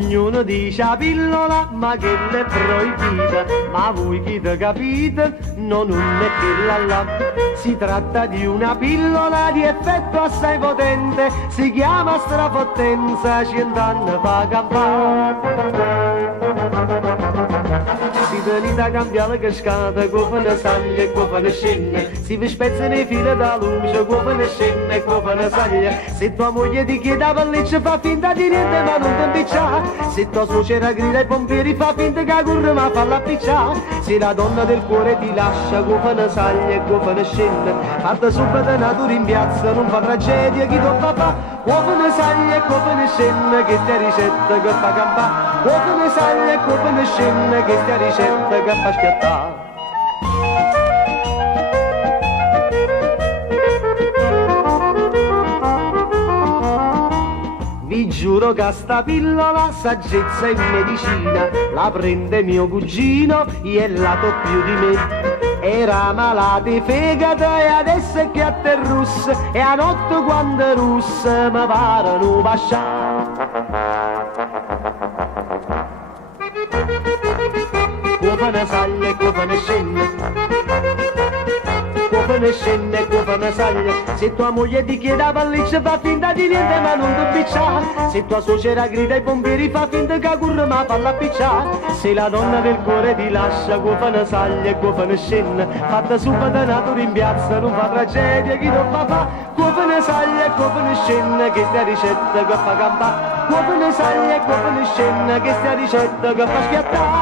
Ognuno dice a pillola ma che l'è proibita, ma voi chi te capite non è che là. Si tratta di una pillola di effetto assai potente, si chiama strafottenza, 100 anni fa campare. Si venite a cambiare le cascate, con le saglie e con le scenne, si vi spezzano i fili da luce, con le scenne e con le saglie. Se tua moglie ti chiede a pelliccia fa finta di niente ma non ti impiccia, se tua suocera grida ai pompieri fa finta che corre ma fa la piccia. Se la donna del cuore ti lascia, con le saglie e con le scenne, fatta subito natura in piazza, non fa tragedia chi tocca fa. Con le saglie e con le scenne, che sta ricetta che fa campare. Con le saglie e con le scenne, che sta ricetta che fa schiattare. Vi giuro che sta pillola, saggezza e medicina, la prende mio cugino, e la più di me. Era malato di fegato e adesso è che a te russa, e a notte quando è russa mi pare un pascià. Cofane saglie, cofane scenne, cofane scenne, cofane saglie. Se tua moglie ti chiede a pelliccia fa finta di niente ma non ti piccia, se tua suocera grida ai pompieri fa finta che corre ma fa la piccia. Se la donna del cuore ti lascia, cofane saglie, cofane scenne, fatta subito natura in piazza, non fa tragedia chi non fa. Cofane saglie, cofane scenne, che sta ricetta che fa campare. Cofane saglie, cofane scenne, che sta ricetta che fa schiattare.